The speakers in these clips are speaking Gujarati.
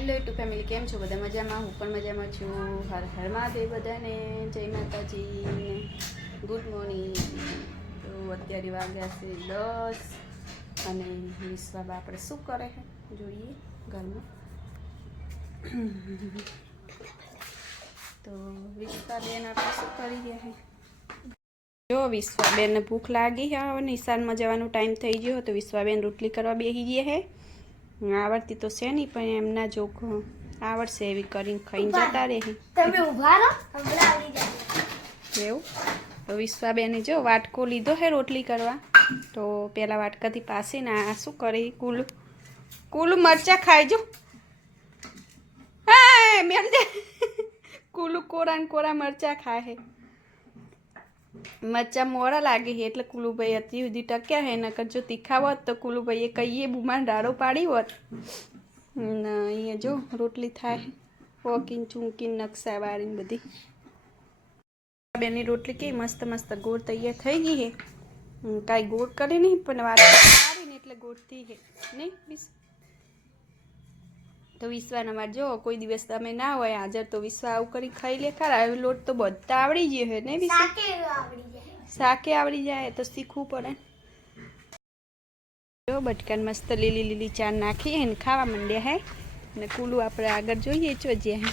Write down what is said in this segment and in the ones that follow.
હેલો ટુ ફેમિલી, કેમ છો બધા? મજામાં? હું પણ મજામાં છું. હર હર મહાદેવ બધાને, જય માતાજી, ગુડ મોર્નિંગ. તો અત્યારે વાગ્યા છે 10 અને વિશ્વાબા આપણે શું કરે છે જોઈએ ઘરમાં. તો વિશ્વાબેન આપણે શું કરી રહ્યા છે? જો વિશ્વાબેનને ભૂખ લાગી છે, હવે નિશાનમાં જવાનો ટાઈમ થઈ ગયો તો વિશ્વાબેન રોટલી કરવા બેસી ગયા છે. આવડતી તો છે નહીં, પણ એમના જોક આવડશે એવી કરીને ખાઈને જતા રહે. તમે ઊભા રહો, હમણાં આવી જાય. એવું તો વિશ્વાબેને જો વાટકો લીધો છે રોટલી કરવા, તો પેલા વાટકાથી પાસે ને આ શું કરે, કુલું મરચાં ખાઈ જો. હા મેમ દે, કુલું કોરા ને કોરા મરચાં ખાય છે. મરચાં મોડા લાગે છે એટલે કુલુભાઈ અત્યાર સુધી ટક્યા છે. નકર જો તીખા હોત તો કુલુભાઈએ કહીએ બુમાન રાડો પાડી હોત. અહીંયા જો રોટલી થાય, વોકીન ચૂંકીન નકશા વાળીને બધી. બેની રોટલી કેવી મસ્ત મસ્ત ગોળ તૈયાર થઈ ગઈ છે. કાંઈ ગોળ કરે નહીં, પણ વાત સારી ને એટલે ગોળ થઈ છે નહીં વિશ. તો વિશ્વાના માર જો કોઈ દિવસ તમે ના હોય હાજર તો વિશ્વા આવું કરી ખાઈ લે ખરા. લોટ તો બધા આવડી ગયો છે ને વિશ્વા? શાકે આવડી જાય તો શીખવું પડે. જો બટકાને મસ્ત લીલી લીલી ચાર નાખી ને ખાવા માંડ્યા હે. ને કુલું આપણે આગળ જોઈએ ચોજ્યા હે.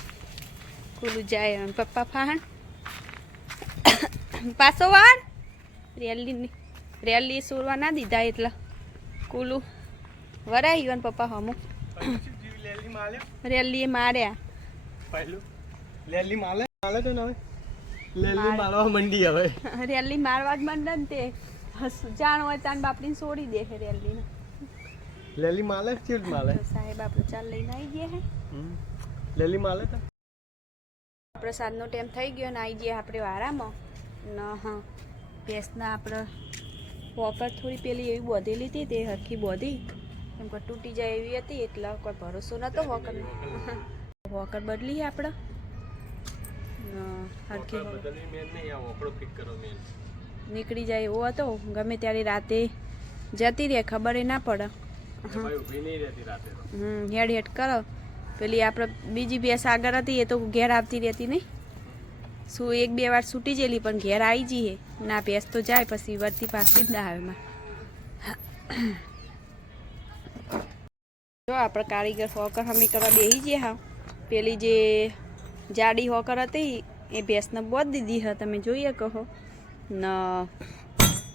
કુલું જાય પપ્પા ફાહણ પાછો વાર રેલી સોરવા ના દીધા એટલે કુલું વરાઈ ગયો પપ્પા હમું રેલી માર્યા. રેલી માલે તો ના રેલી મારવા મંડી હવે. રેલી મારવા જ મંડે ને તે જાણ હોય તાન બાપડીને છોડી દે છે રેલીને. રેલી માલે ચીડ માલે સાહેબ આપણે ચાલ લઈને આવી ગયા હે. રેલી માલે તો પ્રસાદનો ટાઈમ થઈ ગયો ને આવી ગયા આપણે વારામાં. ન હા ભેંસના આપણે વોકર થોડી પેલી એવી બોધેલી હતી, તે હરખી બોધી એમ કે તૂટી જાય એવી હતી એટલે કોઈ ભરોસો નહોતો વોકરનો. વોકર બદલી આપણે હરખી નીકળી જાય એવો હતો. ગમે ત્યારે રાતે જતી રહે ખબર ના પડે. હેડ હેડ કરો. પેલી આપણે બીજી ભેંસ આગળ હતી એ તો ઘેર આવતી રહેતી નહીં. શું એક બે વાર છૂટી જેલી પણ ઘેર આવી જઈએ ના. ભેંસ તો જાય પછી વળતી પાછી જ ના આવે. જો આપણે કારીગર હોકર હમી કરવા બેસી ગયા હા. પેલી જે જાડી હોકર હતી એ ભેંસને બોધ દીધી હ, તમે જોઈએ કહો ન.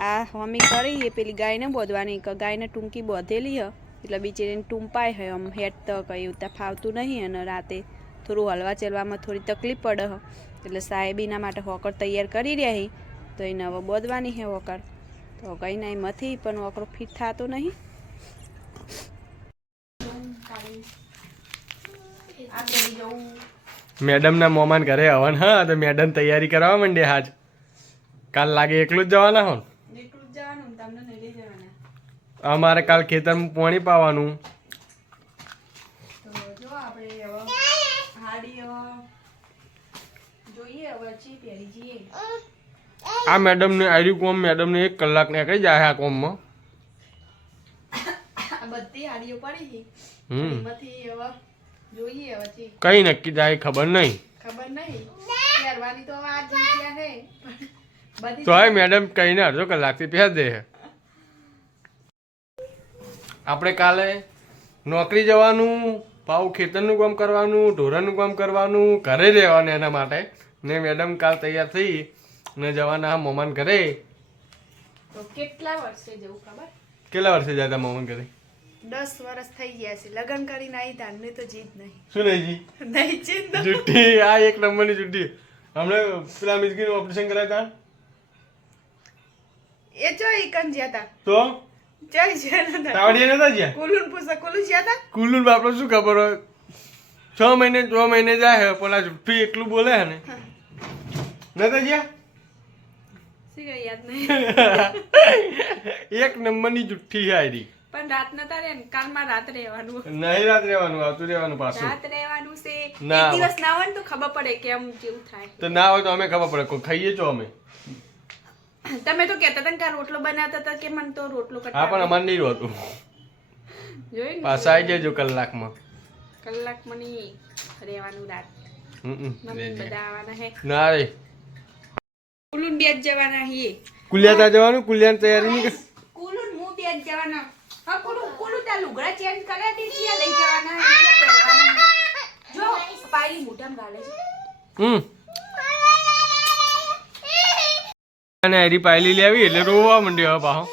આ હમી કરી એ પેલી ગાયને બોધવાની, ગાયને ટૂંકી બોધેલી હ એટલે બિચારીને ટૂંપાય હોય. આમ હેડ તો કંઈ ઉતા ફાવતું નહીં અને રાતે થોડું હલવા ચલવામાં થોડી તકલીફ પડે હ. એટલે સાહેબીના માટે હોકર તૈયાર કરી રહ્યા તો એને હવે બોધવાની છે હોકર. તો કંઈ ના એમાંથી પણ હોકરો ફિટ થતો નહીં. મેડમ ના મોમાન ઘરે આવવાનું. હા તો મેડમ તૈયારી કરવા માંડે. હાજ કાલ લાગે એકલું જ જવાના હો. અમારે કાલ ખેતરમાં પાણી પાવાનું. આ મેડમ ને આયરી કોમ મેડમ ને 1 કલાક ને કઈ જાય આ કોમ માં. બધી હાડીઓ પડી છે. એમાંથી હવે જોઈએ હવે કઈ નક્કી જાય ખબર નહીં. પહેરવાની તો આ જગ્યા હે બધી તો મેડમ કહીને અડધો કલાકથી પહેર દે. આપણે કાલે નોકરી જવાનું, પાછું ખેતરનું કામ કરવાનું, ઢોરાનું કામ કરવાનું, ઘરે રહેવાનું. એના માટે ને મેડમ કાલ તૈયાર થઈ ને જવાના મોમાન ઘરે. તો કેટલા વર્ષે જવું ખબર? કેટલા વર્ષે જતા મોમાન ઘરે? 10 વર્ષ થઈ ગયા છે લગ્ન કરીને આવી તારને તો જીત નહીં. શું નહીં જી? નહીં જીત જુઠ્ઠી. આ એક નંબરની જુઠ્ઠી. હમણાં પેલા મિસકીનું ઓપરેશન કરાયા હતા એ જો ઈકન જ્યાતા તો જય જય તાવડીએ નતા જ્યાં. કુલુન પૂછા કુલુન જ્યાતા. કુલ્લુન બાપડો શું ખબર હોય. 6 મહિને જાય પેલા જુઠ્ઠી એટલું બોલે હે ને. નતા જ્યાં સી યાદ નહીં. એક નંબરની જુઠ્ઠી છે આયરી. પણ રાત નતા રે ને કાલમાં રાત રહેવાનું. નહીં રાત રહેવાનું, આવતું રહેવાનું પાછું. રાત રહેવાનું છે. ના. એક દિવસ ના હોય ને તો ખબર પડે કેમ જેવું થાય. તો ના હોય તો અમે ખબર પડે કોઈ ખાઈએ છો અમે. તમે તો કહેતા હતા કે રોટલો બનાવતા હતા કે મને તો રોટલો હા પણ અમારે નહીં હોતું. જોઈ ને પાછા આવી જજો કલાકમાં. કલાક મને રહેવાનું રાત મમ્મી બધા આવવાના હે ના રે કુલુન બે જ જવાના હે કુલિયા જવાનું કુલિયાની તૈયારી નહીં કુલુન હું બે જ જવાના હા કુલુન તા લુગડા ચેન્જ કર્યા તે ચિયા લઈ જવાના હે ચિયા પહેરવાના હે. જો પાયલી મોઢામાં ગાલે છે અને એરી પાયલી લેવી એટલે રોવા માંડ્યો હવે પાછો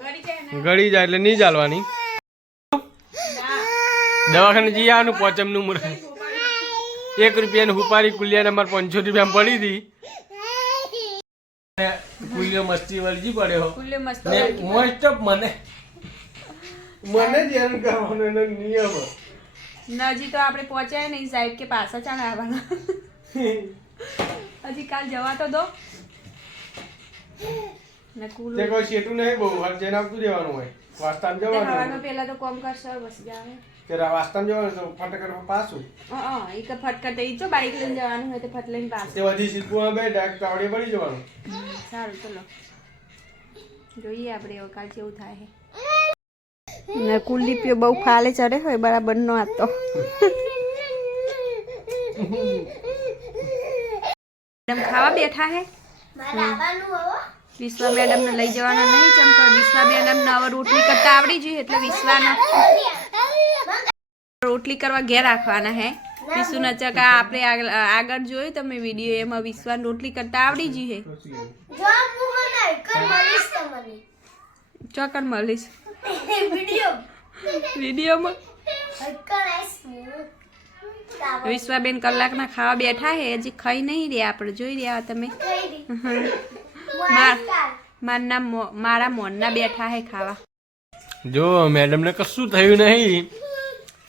ગળી જાય ને ગળી જાય એટલે નહીં ચાલવાની દવાખાને જઈ આવવાનું પોચમનું મુરત 1 રૂપિયાની હુપારી કુલિયાને અમારે 500 રૂપિયામાં પડી હતી કુલિયો મસ્તી વળજી પડ્યો કુલ્લે મસ્ત ને મોસ્ટ ઓફ મને જ હેરાન કરવાનો એનો નિયમ નજી તો આપણે પહોંચ્યા નહીં સાહેબ કે પાછા ચાલ આવવાના હજી કાલ જવા તો દો ને કુલ તે કોઈ શેઠું નહીં બહુ હર જઈને આવતું રહેવાનું હોય વાસ્તામાં જવાનું હવાનો પેલા તો કોમ કરશે બસ જાવે તેરા વાસ્તામાં જવાનું તો ફટકર પાછું ઈ કે ફટકર તો ઈ જો બાઈક લઈને જવાનું હોય તો ફટ લઈને પાછું તે વધી સીધું બે ડાયરેક્ટ તાવડે પડી જવાનું સારું ચલો જોઈએ આપણે હવે કાલ કેવું થાય છે ને કુલદીપીઓ બહુ ફાલે ચડે હોય બરાબર નો આ તો મેડમ ખાવા બેઠા હે મારે આવવાનું હવે વિશ્વા મેડમ ને લઈ જવાના નહીં ચમકો વિશ્વા મેડમ ને હવે રોટલી કરતા આવડી જોઈએ એટલે વિશ્વાના રોટલી કરવા ઘેર રાખવાના હે વિશુ નચકા આપણે આગળ જોયું તમે વિડીયો એમાં વિશ્વાન રોટલી કરતા આવડી જોઈએ જો હું મને કર મળીશ તમને ચોકન મળીશ વિડિયો વિડીયોમાં કરાઈશ વિશ્વાબેન કલાકના ખાવા બેઠા હે હજી ખાઈ નહીં રહ્યા આપણે જોઈ રહ્યા તમે મારા મોનના બેઠા હે ખાવા જો મેડમ ને કશું થયું નહીં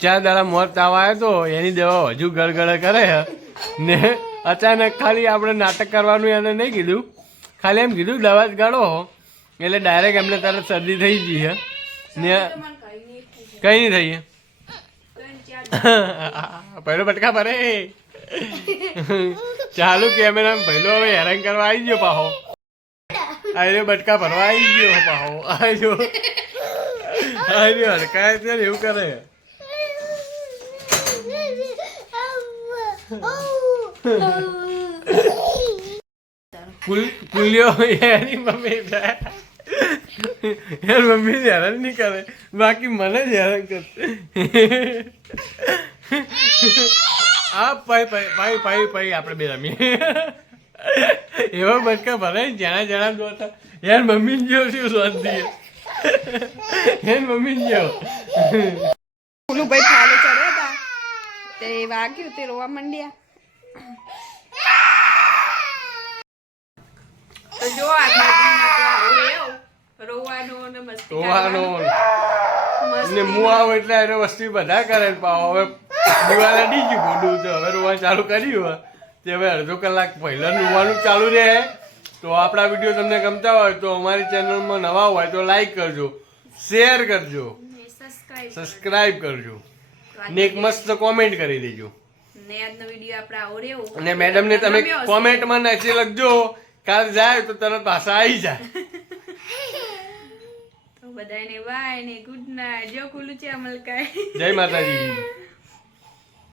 4 દાડા મોત તાવ આવ્યો તો એની દવા હજુ ગળગળ કરે ને અચાનક ખાલી આપણે નાટક કરવાનું એને નહીં કીધું ખાલી એમ કીધું દવા જ ગાળો એટલે ડાયરેક્ટ એમને તરત શરદી થઈ ગઈ છે ને કઈ નહીં થઈ પહેલો બટકા ભરે ચાલુ કેમેરા પહેલો હવે હેરાન કરવા આવી ગયો પાહો આયો બટકા ભરવા આવી ગયો પાહો આયો હડકાય છે એવું કરે કુલિયો એની મમ્મી યાર મમ્મી હેરાન નહીં કરે બાકી મને જ હેરાન કરશે આ પાઈ આપણે બે રમીએ એવા બટકા ભરાય જણા જણા જોતા યાર મમ્મી જેવો શું શાંતિ યાર મમ્મી જેવો ઓલું ભાઈ ફાલે ચડ્યા હતા તે વાગ્યું તે રોવા માંડ્યા તો જો રોવાનો ને મસ્તી રોવાનો ને હું આવું એટલે એને વસ્તી બધા કરે પાવ હવે દિવાલ અડી ગયું મોઢું તો હવે રોવાનું ચાલુ કર્યું તે હવે અડધો કલાક પહેલા રોવાનું ચાલુ રહે તો આપણા વિડીયો તમને ગમતા હોય તો અમારી ચેનલમાં નવા હોય તો લાઈક કરજો શેર કરજો સબસ્ક્રાઇબ કરજો ને એક મસ્ત કોમેન્ટ કરી દેજો ને આજનો વિડીયો આપણે આવો રહ્યો અને મેડમ ને તમે કોમેન્ટમાં નાખી લખજો કાલ જાય તો તરત પાછા આવી જાય તો બધાને બાય ને ગુડ નાઈટ જો ખુલ્લું છે અમલકાય જય માતાજી.